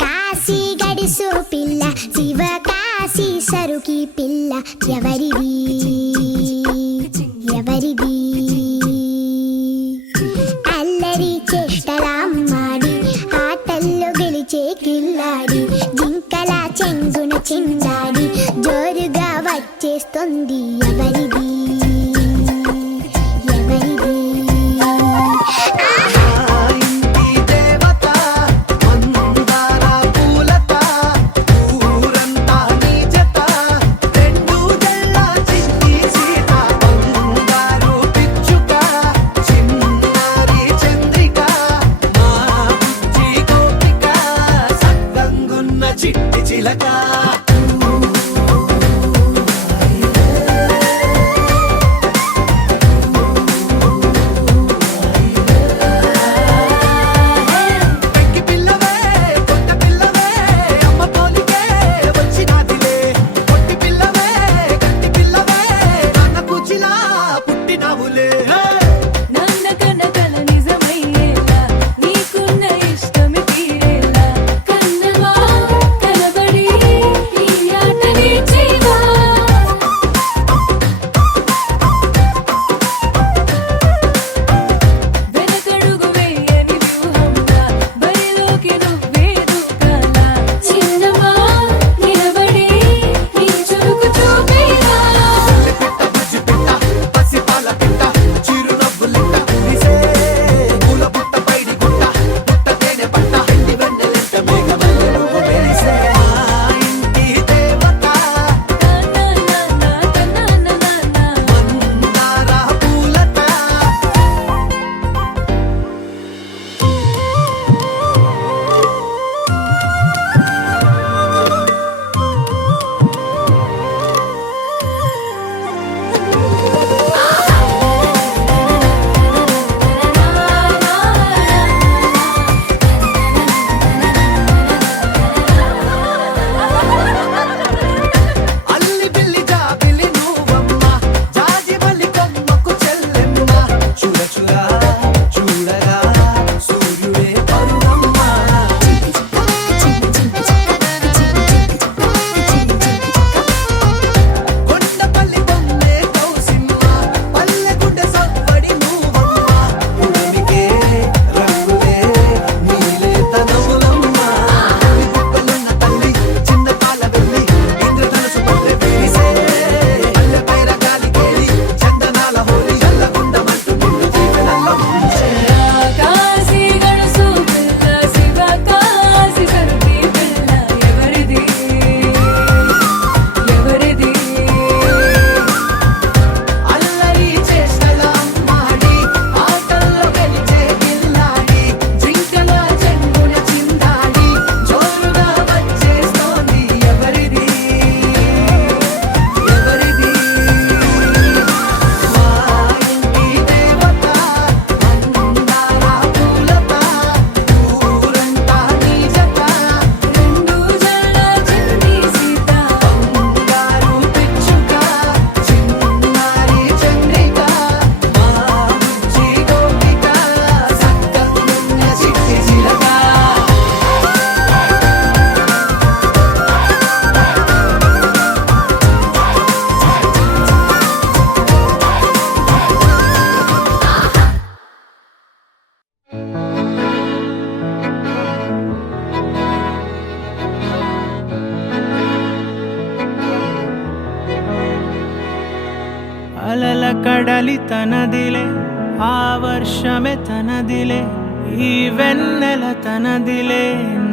కాశీ గడిసు పిల్ల శివ కాశీ సరుకి పిల్ల ఎవరిది ఎవరిది అల్లరి చేష్టలామ్మాడి ఆటల్లో గెలిచే కిల్లాడి జింకల చెంగున చిందాడి జోరుగా వచ్చేస్తుంది ఎవరిది ఎవరిది అలల కడలి తనదిలే ఆ వర్షమే తనదిలే ఈ వెన్నెల తనదిలే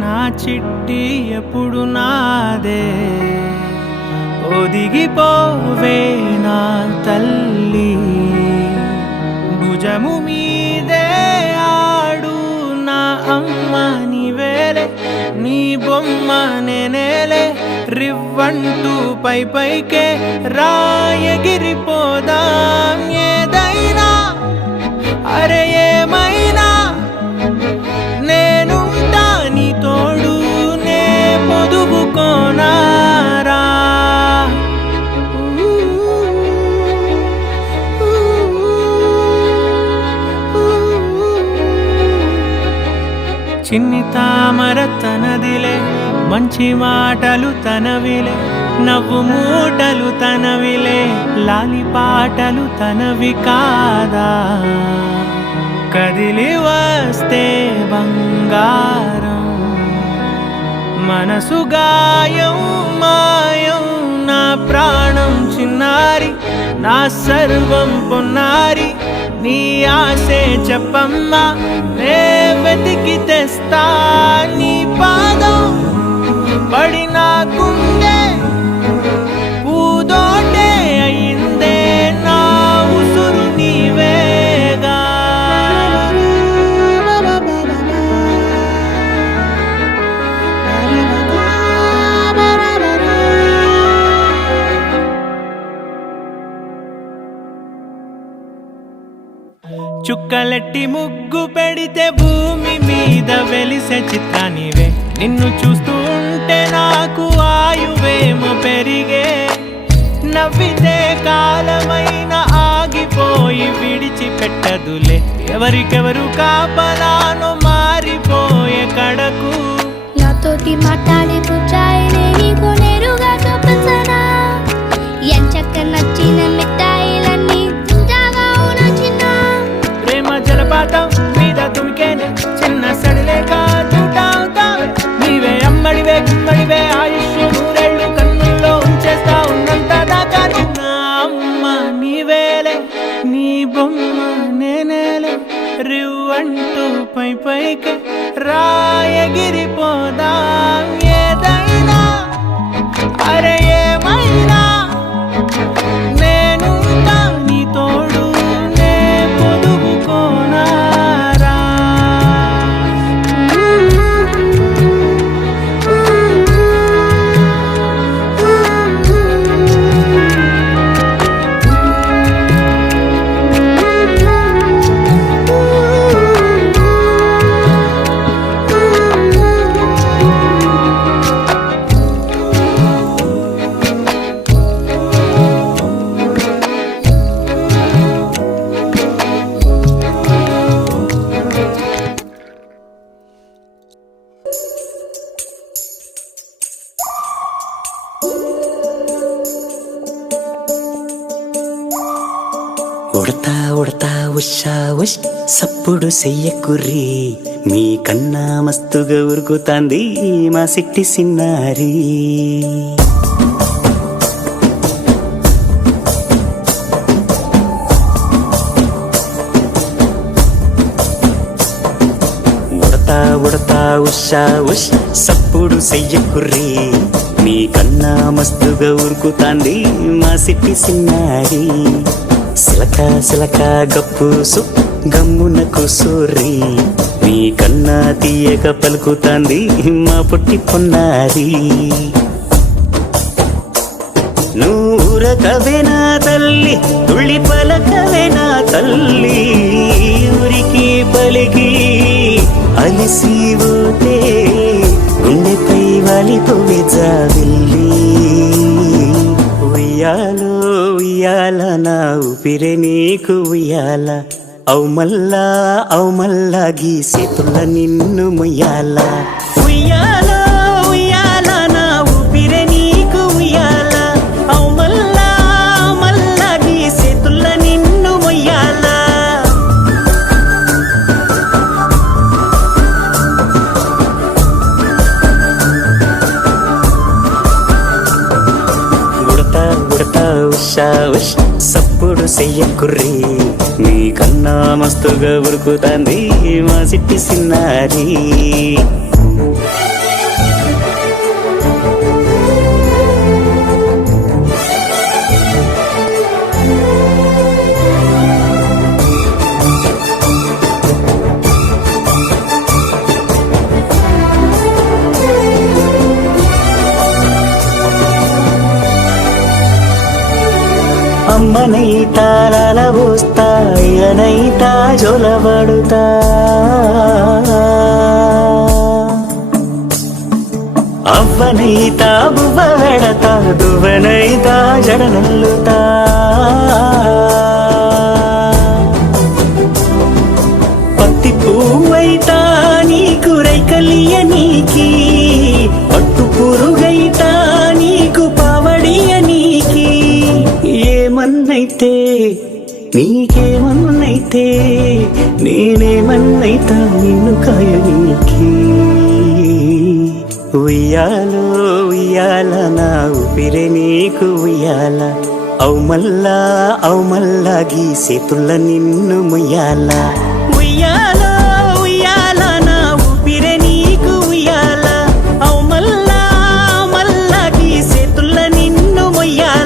నా చిట్టి ఎప్పుడు నాదే ఒదిగిపోవే నా తల్లి భుజము మీదే ఆడు నా అమ్మ నీవేలే నీ బొమ్మ నేనేలే రివ్వంటూ పై పైకే రాయగిరిపోదాం ఏదైనా అరే ఏమైనా నేనుంటా నీ తోడు నే పొదుపుకోనారా చిన్ని తామర తన మంచి మాటలు తనవిలే, నవ్వు మూటలు తనవిలే, లాలి పాటలు తనవి కాదా? కదిలి వస్తే బంగారం, మనసు గాయం మాయం, నా ప్రాణం చిన్నారి, నా సర్వం పొన్నారి, నీ ఆశే చెప్పమ్మా, నే వెతికి తెస్తా నీ పాదం పడిన గుండె పూదోటే అయిందే, నా ఉసురు నీవేగా. చుక్కలెట్టి ముగ్గు పెడితే భూమి మీద వెలిసే చిత్రానివే, నిన్ను చూస్తూ ఉంటే నాకు ఆయువేమో పెరిగే. నవ్వితే కాలమైన ఆగిపోయి విడిచిపెట్టదులే, ఎవరికెవరు కాపలానో మారిపోయే కడకు. నాతోటి మాట్లాడే పుచ్చాయినే నీకు నేరుగా చూపించనా, ఎంచక్క నచ్చిన మిఠాయిలన్నీ తాగా నచ్చిన ప్రేమ జలపాతం మీద తుమికేనే, చిన్న సడిలేక చూటావుతావే, నీవే అమ్మడివే గుమ్మడివే, ఆయుష్ నూరేళ్ళు కన్నుల్లో ఉంచేస్తా ఉన్నంత దాకా. నా అమ్మ నీవేలే, నీ బొమ్మ నేనేలే, రివ్వంటూ పై పైకి రాయగిరిపోదాం ఏదైనా, అరే ఏమైనా నేనుంటా నీ తోడు, నే పొదుగుకోనారా. ఉడతా ఉడతా ఉషా ఉష్ సప్పుడు చెయ్యకుర్రి, మీ కన్నా మస్తుగా ఉరుకుతాంది మా సిట్టి సిన్నారి. ఉడతా ఉడతా ఉషా ఉష్ సప్పుడు చెయ్యకుర్రి, మీ కన్నా మస్తుగా ఉరుకుతాంది మా సిట్టి సిన్నారి. సిలక సిలక గప్పుసు గమ్మున కూసూరి, నీ కన్నా తీయక పలుకుతాంది మా పుట్టి పొన్నారి. నూరకవేనా తల్లి తుళ్ళి పలకవేనా తల్లి, ఊరికి పలికి అలిసిపోతే గుండెపై వాలిపోవే జావిల్లి. ఉయ్యాలో ఉయ్యాల నా ఊపిరే నీకు ఉయ్యాల, అవు మల్లా గీసేతుల్ల నిన్ను ముయ్యాల. ఉయ్యాలో ఉయ్యాల నా ఊపిరే నీకు ఉయ్యాల, అవు మల్లా గీసేతుల్ల నిన్ను ముయ్యాల. ఉషా ఉష్ సప్పుడు చెయ్యకుర్రి, మీ కన్నా మస్తుగా ఉరుకుతాంది మా సిట్టి సిన్నారి. అమ్మనైతా లాలబోస్తా, అయ్యనైతా జొలబడుతా, అవ్వనైతా బువ్వ వెడతా, దువ్వనైతా జడనల్లుతా. పత్తి పువ్వైతా నీకు రైకలియ నీకి, పట్టు నీకేమన్నైతే నీకేమన్నైతే నేనేమన్నైతా నిన్ను కాయనీకి ఉయ్యాలో ఉయ్యాల నా ఊపిరే నీకు ఉయ్యాల అవు మల్లా గీసేతుల్ల నిన్ను ముయ్యాల ఉయ్యాలో ఉయ్యాల నా ఊపిరే నీకు ఉయ్యాల అవు మల్లా గీసేతుల్ల నిన్ను ముయ్యాల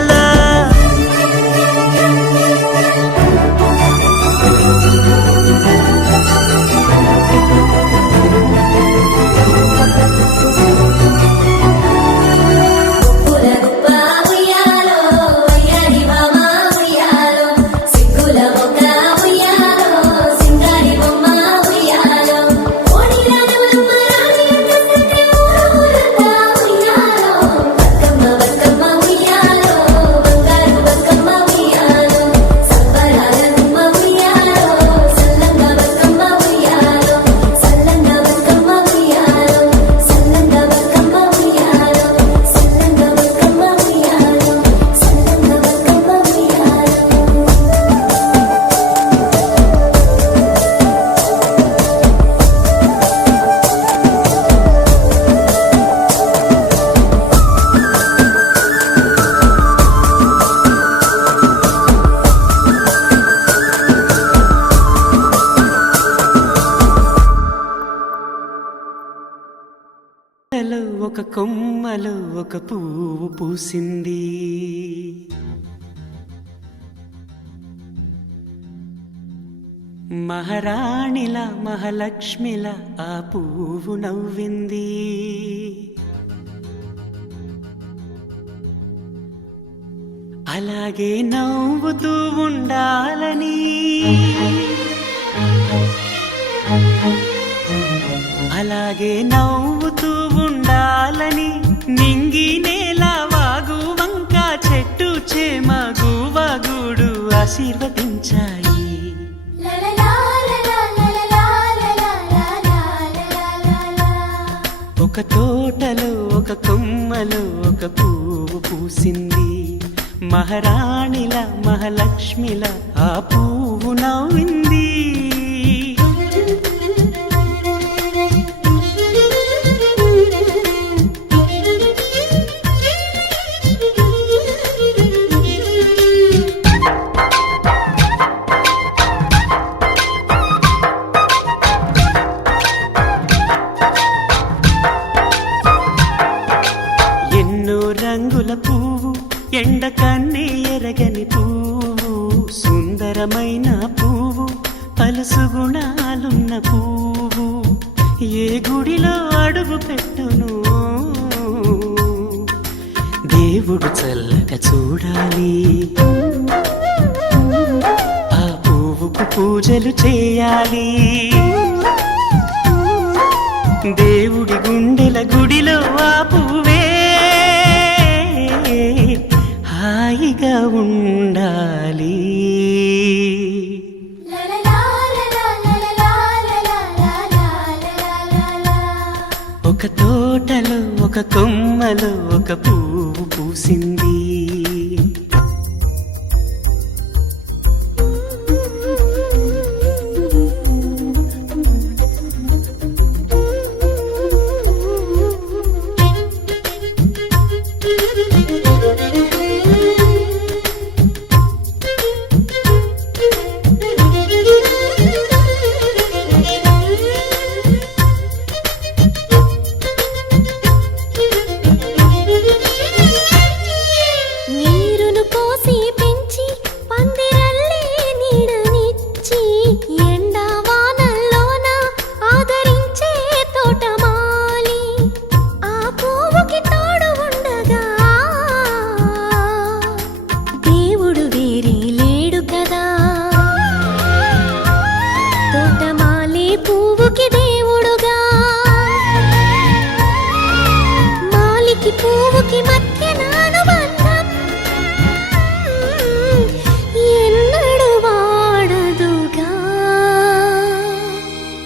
ఒక కొమ్మలో ఒక పువ్వు పూసింది మహారాణిలా మహాలక్ష్మిలా ఆ పువ్వు నవ్వింది అలాగే నవ్వుతూ ఉండాలని అలాగే నవ్వుతూ ఉండాలని నింగి నేల వాగు వంక చెట్టు చేమ గువగూడు ఆశీర్వదించాయి ఒక తోటలో ఒక కొమ్మలో ఒక పువ్వు పూసింది మహారాణిల మహాలక్ష్మిల ఆ పువ్వు నవ్వింది రంగుల పువ్వు ఎండ కన్నే ఎరగని పువ్వు సుందరమైన పువ్వు పలుసు గుణాలున్న పువ్వు ఏ గుడిలో అడుగు పెట్టును దేవుడు చల్లగా చూడాలి ఆ పువ్వుకు పూజలు చేయాలి దేవుడి గుండెల గుడిలో ఆ పువ్వే హాయిగా ఉండాలి ఒక తోటలో ఒక కొమ్మలో ఒక పువ్వు పూసింది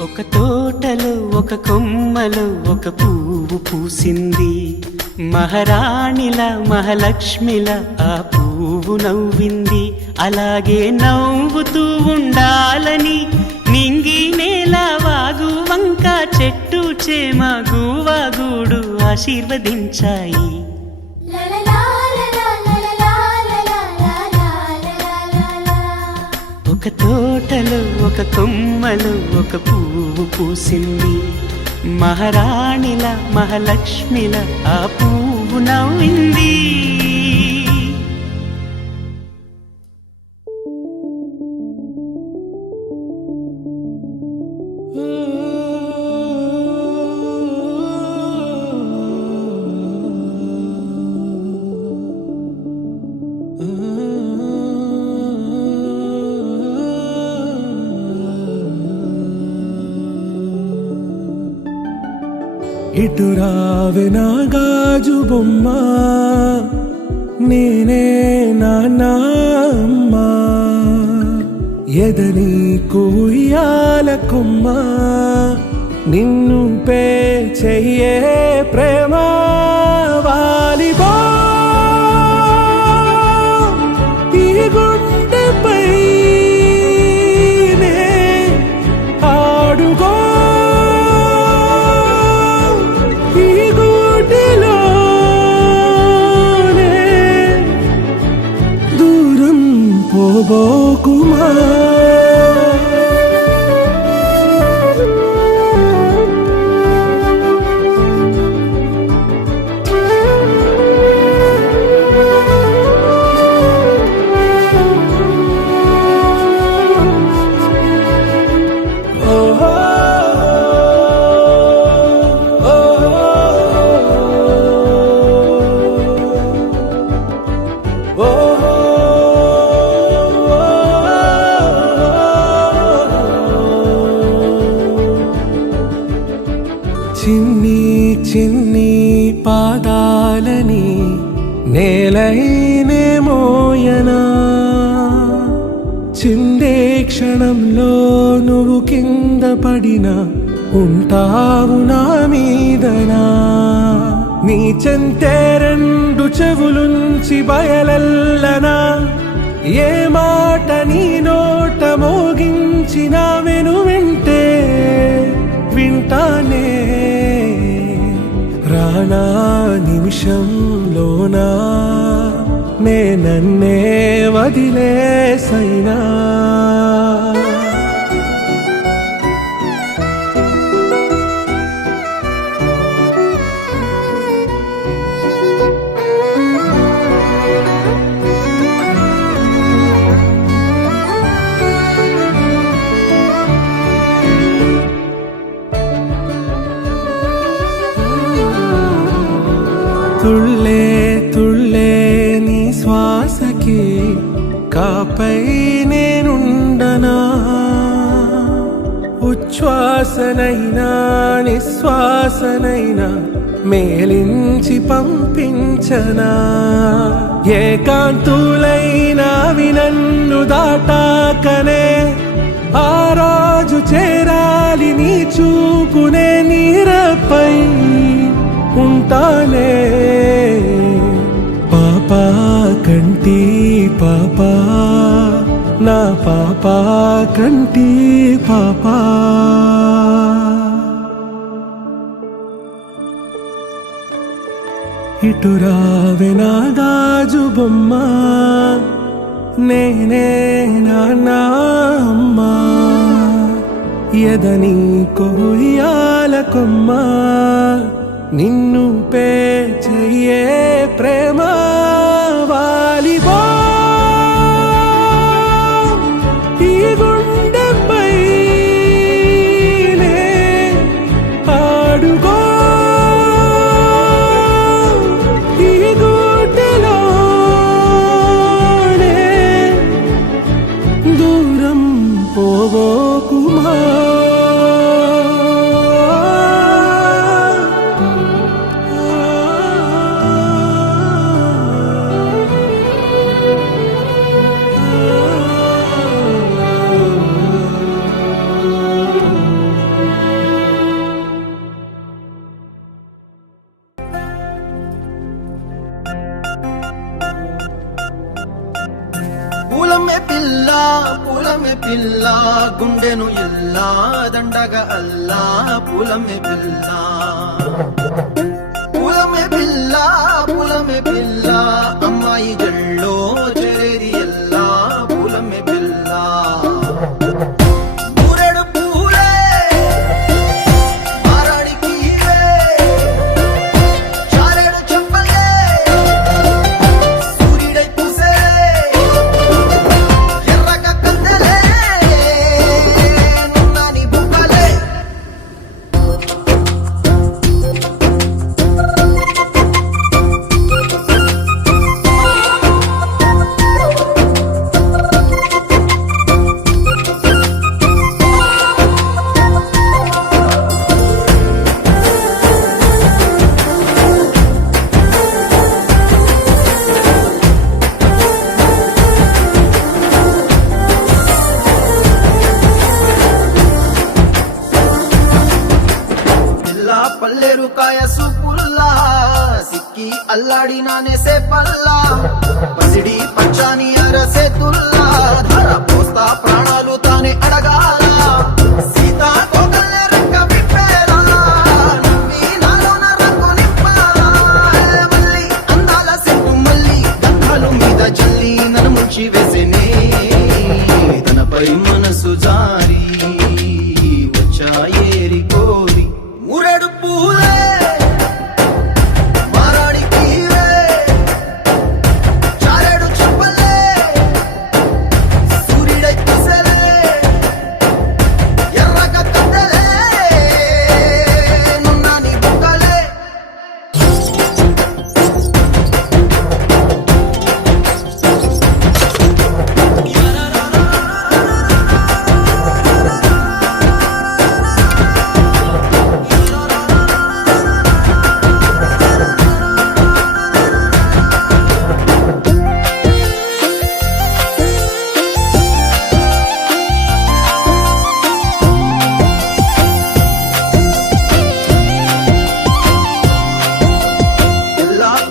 ఒక తోటలో ఒక కొమ్మలో ఒక పువ్వు పూసింది మహారాణిల మహాలక్ష్మిల ఆ పువ్వు నవ్వింది, అలాగే నవ్వుతూ ఉండాలని నింగి నేల వాగు వంక చెట్టు చేమ గువాగూడు ఆశీర్వదించాయి. ఒక తోటలో ఒక కొమ్మలో ఒక పువ్వు పూసింది, మహారాణిల మహాలక్ష్మిల ఆ పువ్వు నవ్వింది. ఇటు రావే నా గాజు బొమ్మ, నేనే నాన్న అమ్మ, ఎదని కుయ్యాల కొమ్మ, నిన్ను పే చెయ్యే ప్రేమ వాలిబో ఈ గుండెపై ఆడుగో పోబోకుమా. చిన్ని చిన్ని పాదాలని నేలైనే మోయనా, చిందే క్షణంలో నువ్వు కింద పడినా ఉంటావు నా మీదనా. నీ చెంతే రెండు చెవులుంచి బయలల్లనా, ఏ మాట నీ నోట మోగించిన వెను వింటే వింటానే. రానా నిమిషంలోనా నే నన్నే వదిలేసైనా. తుళ్ళే తుళ్ళే నీ శ్వాసకి కాపై నేనుండనా, ఉచ్ఛ్వాసనైనా నిశ్వాసనైనా మేలించి పంపించనా. ఏకాంతులైనవి నన్ను దాటాకనే ఆ రోజు చేరాలి నీ చూపునే నీరపై ఉంటానే. పాపా కంటి పాపా నా పాపా కంటి పాపా. ఇటు రావే నా గాజు బొమ్మ, నేనే నాన్న అమ్మ, ఎదని కొయ్యాల కొమ్మ, నిన్ను పే చెయ్యే ప్రేమ వాలిబో ఈ గుండెపై ఆడుగో ఈ గుడ్డలోనే దూరం పోవోకుమా. పూలమే పిల్ల గుండెను ఎల్లా దండగ అల్లా పూలమే పిల్ల అమ్మాయి జల్లో చెరేది ఎల్లా పూలమే పిల్ల ఊరెడు పూలే మారాడికి చారెడు చెప్పలే సూర్యుడై పూసే ఎర్రగ కందలే నున్నాని బుక్కలే పల్లేరు కాయ సూపుల్లా సిక్కి అల్లాడి నానేసే పల్లా పసిడి పచ్చాని అరసే తుల్లా ధర పోస్తా ప్రాణాలు తానే అడగాల సీతా కోకల్లే రెక్క విప్పేలా నవ్వి నాలోన రంగు నింపాలా మళ్ళీ అందాల సెంటు మళ్ళీ గంధాలు మీద జల్లి నన్ను ముంచి వేసేనే తనపై మనసు జారి వచ్చాయేరి కోరి ఊరెడు పూలే మారాడికి చారెడు చెప్పలే సూర్యుడై పూసలే ఎర్రగ కందలే నున్నాని బుక్కలే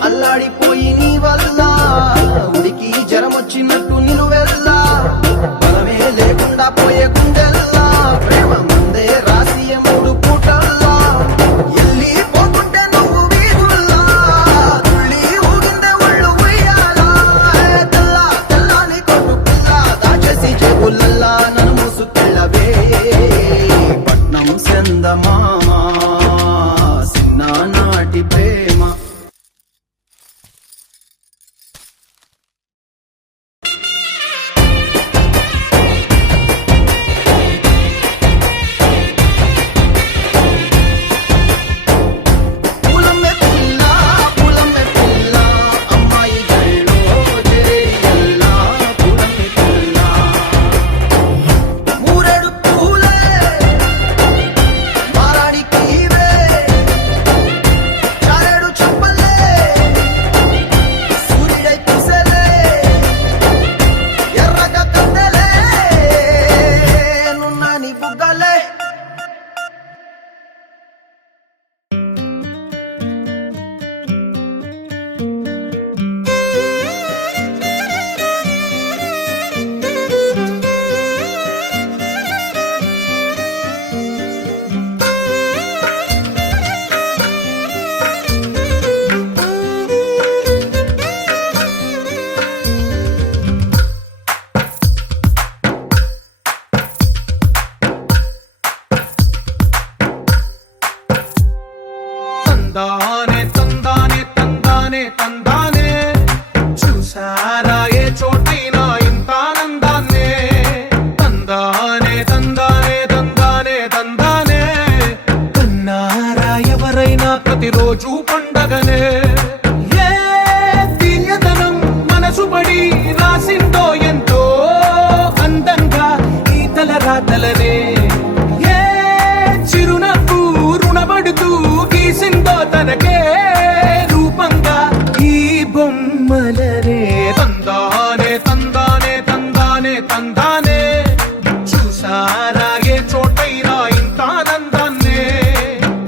అల్లాడిపోయి నీ వల్ల ఉడికి జరమొచ్చినట్టు నిన్ను వెళ్ళా బలమే లేకుండా పోయే గుండెల్లా ప్రేమ ముందే రాసి మూడు పూటల్లా ఎల్లి పోతుంటే నువ్వు వీధుల్లా తుళ్ళి ఊగిందే ఒళ్ళు ఉయ్యాలా తెల్లాని కొట్టు పిల్ల దాచేసి జేబులల్లా నన్ను మూసుకెళ్ళవే పట్నం సెందమామా చిన్ననాటి ప్రేమ తందానే తందానే తందానే తందానే చూసారా ఏ చోటైనా ఇంత ఆనందాన్నే తందానే తందానే తందానే తందానే కన్నారా ఎవరైనా ప్రతిరోజు పండగనే ఏ తీయదనం మనసు పడి రాసిందో ఎంతో అందంగా ఈ తలరాతలనే ఏ చిరునవ్వు రుణపడుతూ గీసిందో తనకే రూపంగా ఈ బొమ్మలనే తందానే తందానే తందానే తందానే చూసారా ఏ చోటైనా ఇంత ఆనందాన్నే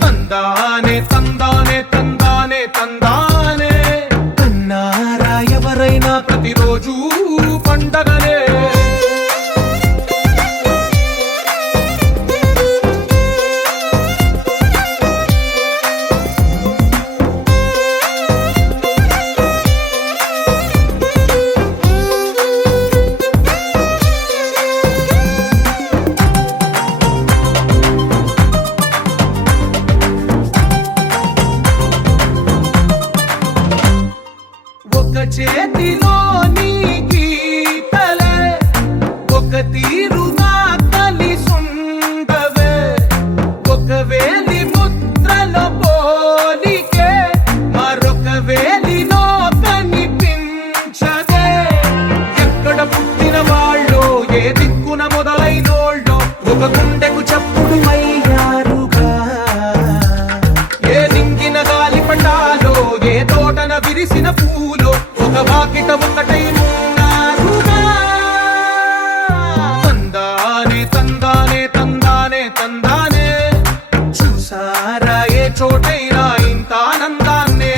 తందానే తందానే తందానే తందానే చేతిలో నీ గీతలే ఒక తీరుగా కలిసుండవే ఒక వేలి ముద్రలో పోలికే మరొక వేలిలో కనిపించదే ఎక్కడ పుట్టిన వాళ్ళో ఏ దిక్కున మొదలైనోళ్ళో ఒక గుండెకు చప్పుడు అయ్యారుగా ఏ నింగిన గాలి పండాలో ఏ తోటన విరిసిన పూలో ఒక వాకిట ఒకటై ఉన్నారుగా తందానే తందానే తందానే తందానే చూసారా ఏ చోటైనా ఇంత ఆనందాన్నే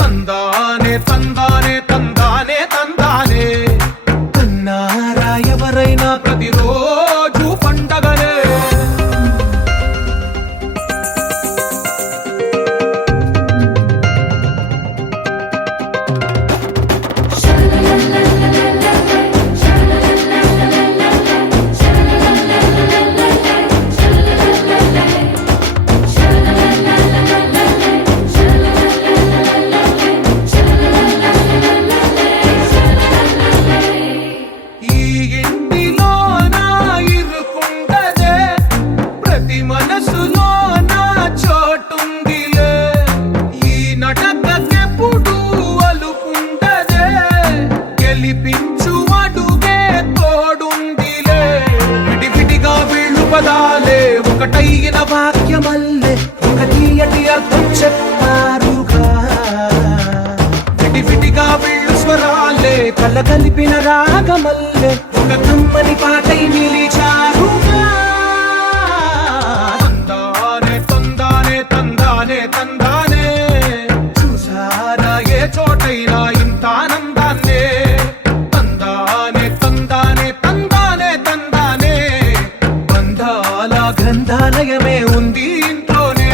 తందానే తందానే తందానే తందానే కన్నారా ఎవరైనా ప్రతిరోజు పండగనే ఈ ఇంటిలో నా ఇరుకుండదే ప్రతి మనసులో నా చోటుందిలే ఈ నటకెప్పుడు అలుకుండదే గెలిపించు అడుగే తోడుందిలే విడివిడిగా వీళ్ళు పదాలే ఒకటైన వాక్యమల్లే ఒక తీయటి అర్థం చెప్పారుగా విడివిడిగా వీళ్ళు స్వరాలే కళ్ళ కలిపిన రాగమల్లే ఒక కమ్మని పాటై నిలిచారుగా తందానే తందానే తందానే తందానే చూసారా ఏ చోటైనా ఇంత ఆనందాన్నే తందానే తందానే తందానే తందానే బంధాల గ్రంథాలయమే ఉంది ఇంట్లోనే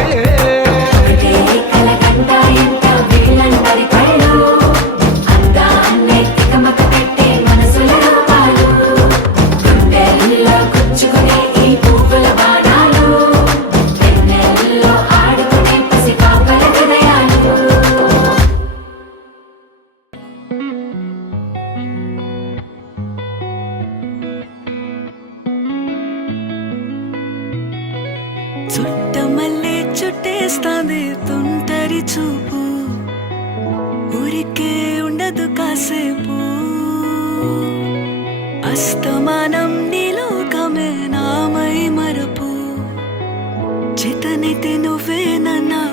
చుట్టమల్లే చుట్టేస్తాంది తుంటరి చూపు ఊరికే ఉండదు కాసేపు అస్తమానం నీలోకమే నామై మరపు చేతనైతే నువ్వే నూరా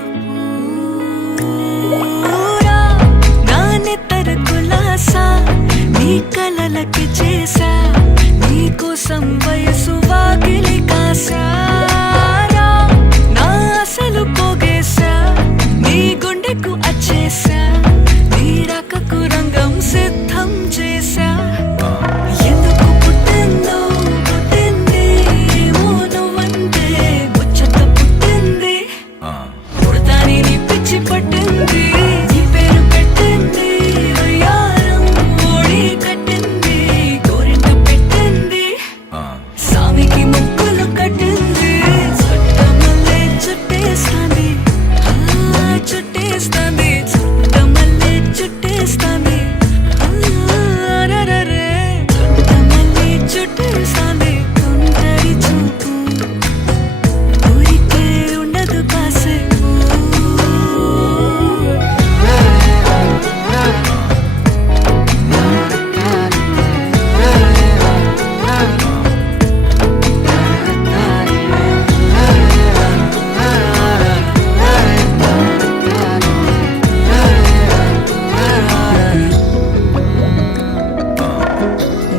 నా నెత్తర కులాసా నీ కలలకి చేసా నీ కోసం వయసు వాకిలి కాసా అసలు పోగేశా నీ గుండెకు అచ్చేసా నీ రాకకు రంగం సిద్ధం చేశా ఎందుకు పుట్టిందో పుట్టింది ఏమో నువ్వంటే ముచ్చట పుట్టింది పుడతాని నీ పిచ్చి పట్టింది నీ పేరు పెట్టింది వయ్యారం ఓడి కట్టింది గోరింట పెట్టింది సామికి ముక్కులు కట్టింది చుట్టేస్తాంది చుట్టేస్తాంది చుట్టమల్లే చుట్టేస్తాంది చుట్టమల్లే చుట్టేస్తాంది తుంటరి చూపు ఊరికే ఉండదు కాసేపు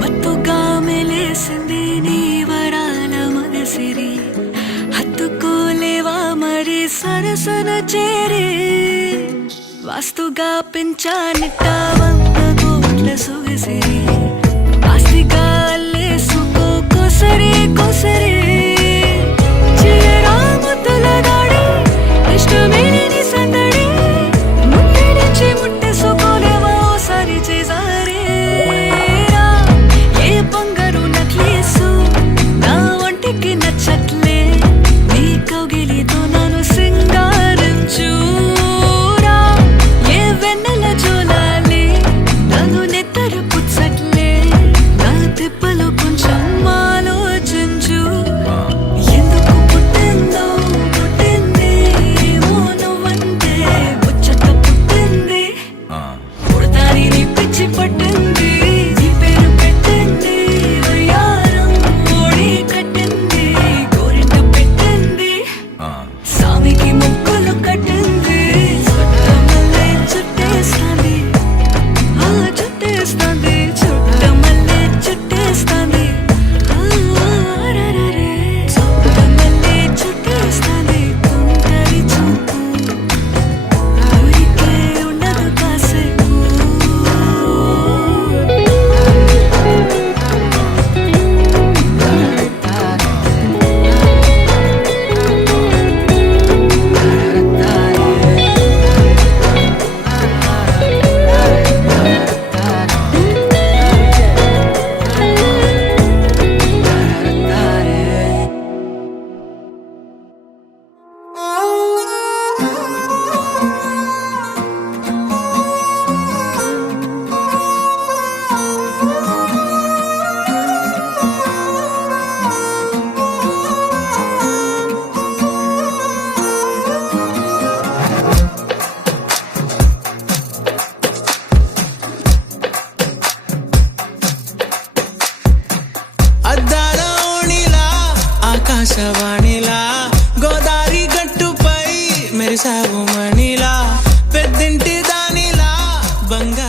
మత్తుగా మెలేసింది నీ వరాల మగసిరి హత్తుకోలేవా మరి సరసన చేరి వాస్తుగా పెంచానిట్ట 100 కోట్ల సొగసిరి ఆస్తిగా అల్లేసుకో కొసరి కొసరి చిరరాముతుల దాడి ఇష్టమేని నీ సందడి ముట్టడించి ముట్టేసుకోలేవా ఓసారి చేసారి ఏ బంగారు నక్లీసు నా ఒంటికి నచ్చట్లే నీ కౌగిలితో నన్ను సింగారించు ఏ వెన్నెల జోలాలి ఆకాశవాణిలా గోదారి గట్టుపై మెరిసావు మణిలా పెద్దింటి దానిలా బంగారు